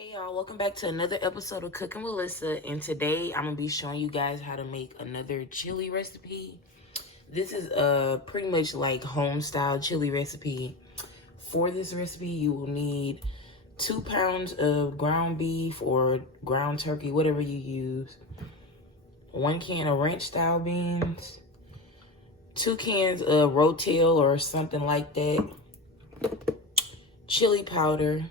Hey y'all, welcome back to another episode of Cooking with Lyssa, and today I'm gonna be showing you guys how to make another chili recipe. This is a pretty much like home style chili recipe. For this recipe, you will need 2 pounds of ground beef or ground turkey, whatever you use, 1 can of ranch style beans, 2 cans of Rotel or something like that, chili powder,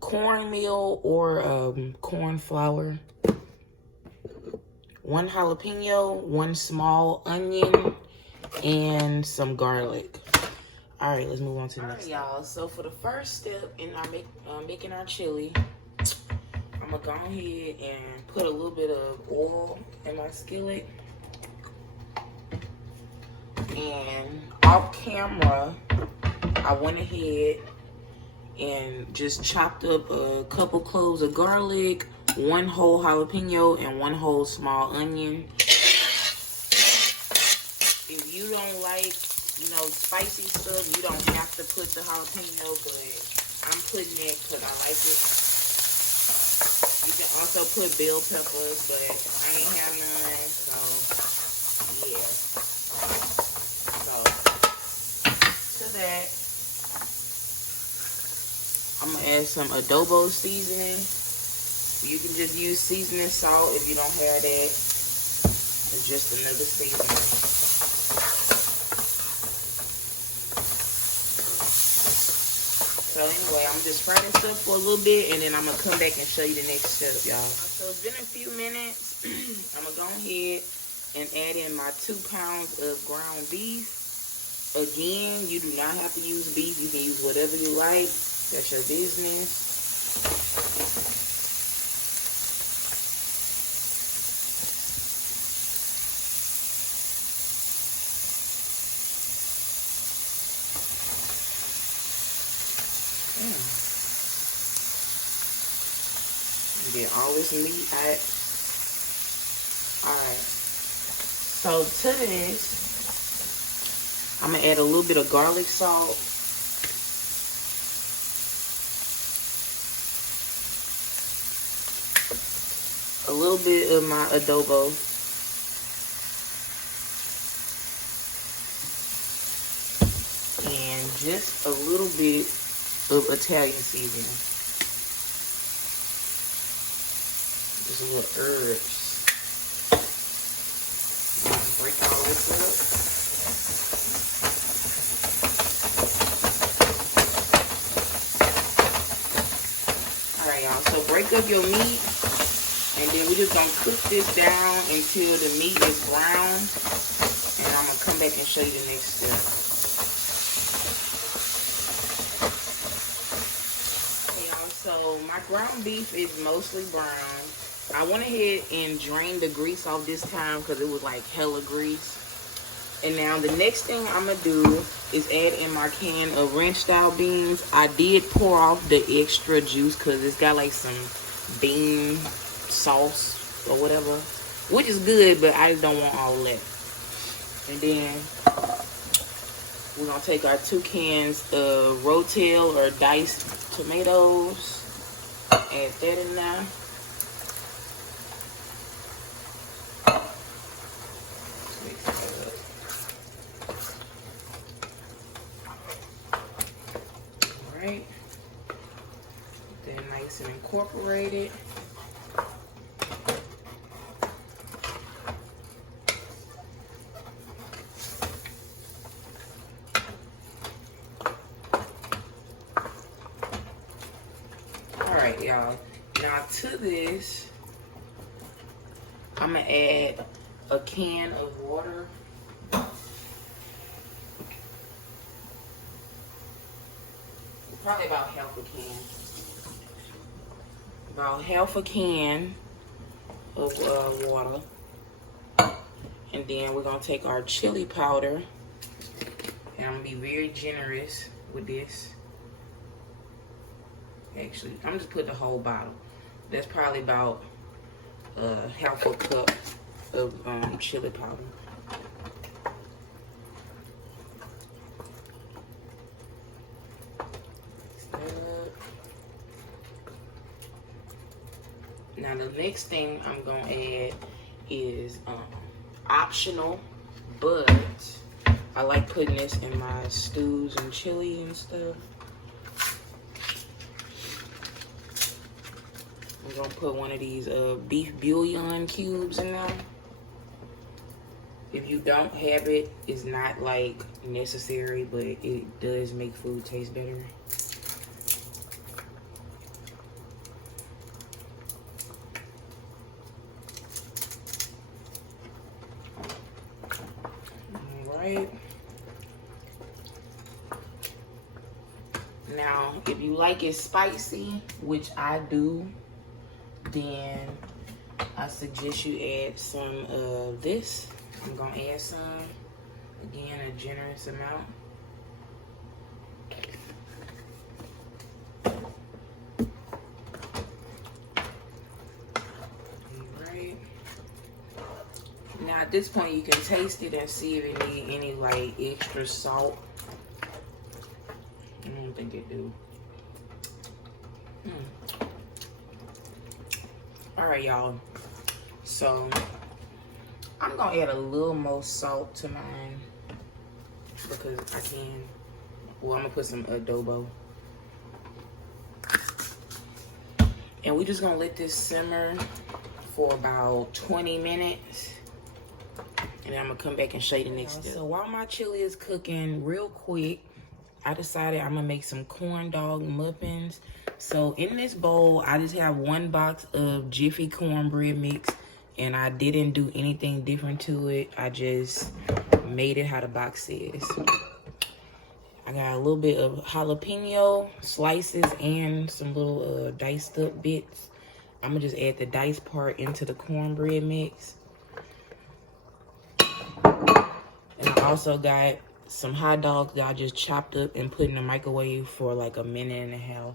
cornmeal or corn flour, 1 jalapeno, 1 small onion, and some garlic. All right, let's move on to the next step. Y'all. So for the first step in our making our chili, I'm gonna go ahead and put a little bit of oil in my skillet. And off camera, I went ahead and just chopped up a couple cloves of garlic, 1 whole jalapeno, and 1 whole small onion. If you don't like, spicy stuff, you don't have to put the jalapeno, but I'm putting it because I like it. You can also put bell peppers, but I ain't have none, so yeah. So to that, I'm gonna add some adobo seasoning. You can just use seasoning salt if you don't have that. It's just another seasoning. So anyway, I'm just fry this up for a little bit, and then I'm gonna come back and show you the next step, y'all. So it's been a few minutes. I'm gonna go ahead and add in my 2 pounds of ground beef. Again, you do not have to use beef. You can use whatever you like. That's your business. Get all this meat out. Alright. So to this, I'm going to add a little bit of garlic salt. A little bit of my adobo. And just a little bit of Italian seasoning. Just a little herbs. Break all this up. Alright, y'all. So break up your meat. And then we're just going to cook this down until the meat is brown. And I'm going to come back and show you the next step. Okay, y'all. So my ground beef is mostly brown. I went ahead and drained the grease off this time because it was like hella grease. And now the next thing I'm going to do is add in my can of ranch style beans. I did pour off the extra juice because it's got like some bean sauce or whatever, which is good, but I just don't want all that. And then we're going to take our 2 cans of Rotel or diced tomatoes. Add that in there. Alright. Then nice and incorporated. Alright, y'all. Now to this, I'm going to add a can of water. Probably about half a can. About half a can of water. And then we're going to take our chili powder. And I'm going to be very generous with this. Actually, I'm just putting the whole bottle. That's probably about half a cup of chili powder. the next thing I'm gonna add is optional, but I like putting this in my stews and chili and stuff. I'm gonna put one of these beef bouillon cubes in there. If you don't have it, it's not like necessary, but it does make food taste better. Alright. Now, if you like it spicy, which I do, then I suggest you add some of this. I'm gonna add some, again, a generous amount. Alright. Now at this point you can taste it and see if it need any like extra salt. I don't think it do. Alright, y'all. So I'm gonna add a little more salt to mine because I can. Well, I'm gonna put some adobo. And we're just gonna let this simmer for about 20 minutes. And then I'm gonna come back and show you the next step. So while my chili is cooking real quick, I decided I'm gonna make some corn dog muffins. So in this bowl, I just have 1 box of Jiffy cornbread mix. And I didn't do anything different to it. I just made it how the box says. I got a little bit of jalapeno slices and some little diced up bits. I'm gonna just add the diced part into the cornbread mix. And I also got some hot dogs that I just chopped up and put in the microwave for like a minute and a half.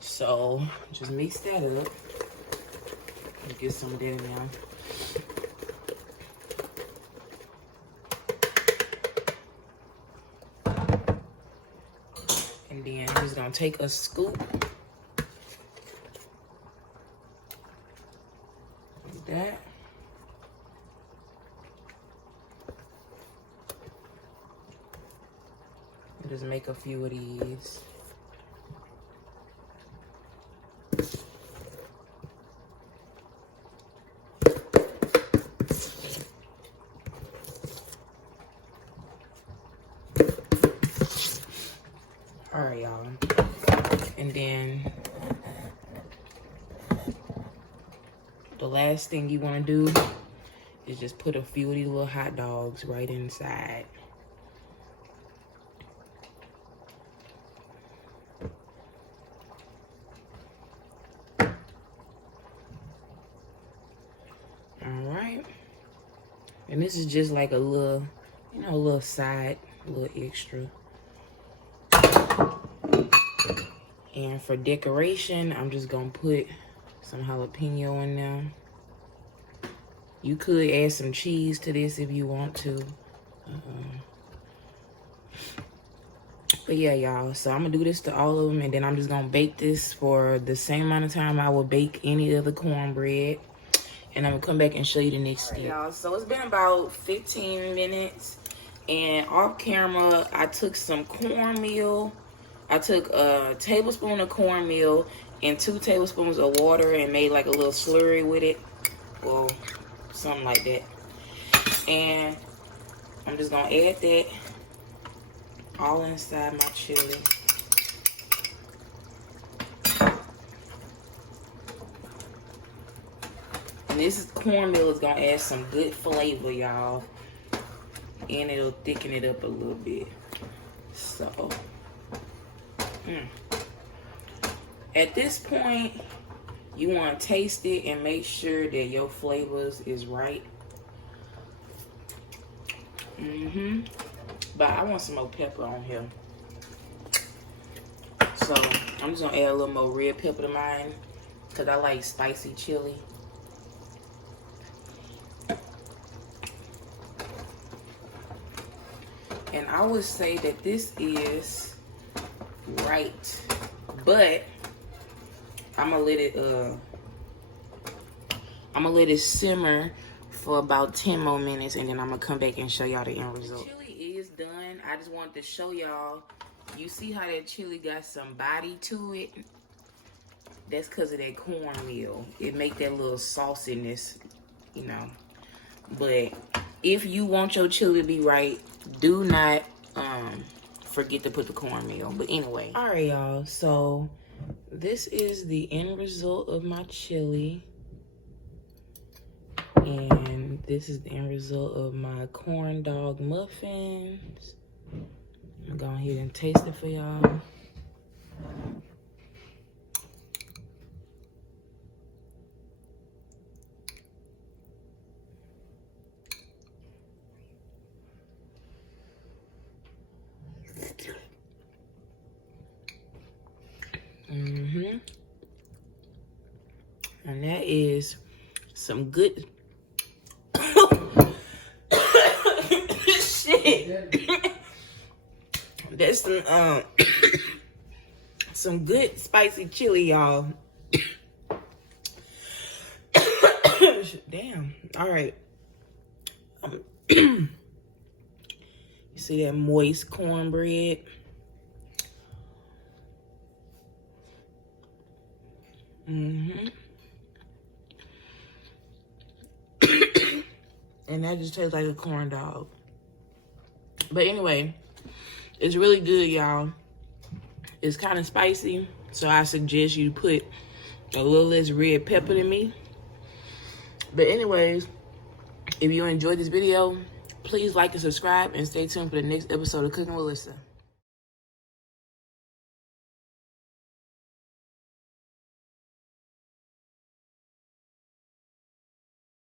So just mix that up. Get some of that now. And then I'm just gonna take a scoop like that. And just make a few of these. Alright, y'all. And then the last thing you want to do is just put a few of these little hot dogs right inside. Alright. And this is just like a little, you know, a little side, a little extra. And for decoration, I'm just gonna put some jalapeno in there. You could add some cheese to this if you want to. But yeah, y'all, so I'm gonna do this to all of them, and then I'm just gonna bake this for the same amount of time I would bake any other cornbread. And I'm gonna come back and show you the next step. Y'all, so it's been about 15 minutes, and off camera, I took some cornmeal. I took a tablespoon of cornmeal and 2 tablespoons of water and made like a little slurry with it, or something like that. And I'm just gonna add that all inside my chili. And this cornmeal is gonna add some good flavor, y'all, and it'll thicken it up a little bit. So at this point, you want to taste it and make sure that your flavors is right. But I want some more pepper on here, so I'm just gonna add a little more red pepper to mine because I like spicy chili. And I would say that this is right, but I'm gonna let it simmer for about 10 more minutes, and then I'm gonna come back and show y'all the end result. Chili is done. I just wanted to show y'all. You see how that chili got some body to it? That's because of that cornmeal. It make that little sauciness, you know. But if you want your chili to be right, do not forget to put the cornmeal. But anyway, all right, y'all. So this is the end result of my chili, and this is the end result of my corn dog muffins. I'm gonna go ahead and taste it for y'all. And that is some good shit. That's some good spicy chili, y'all. Damn. All right. You see that moist cornbread? And that just tastes like a corn dog. But anyway, it's really good, y'all. It's kind of spicy, so I suggest you put a little less red pepper than me. But anyways, if you enjoyed this video, please like and subscribe, and stay tuned for the next episode of Cooking with Lyssa.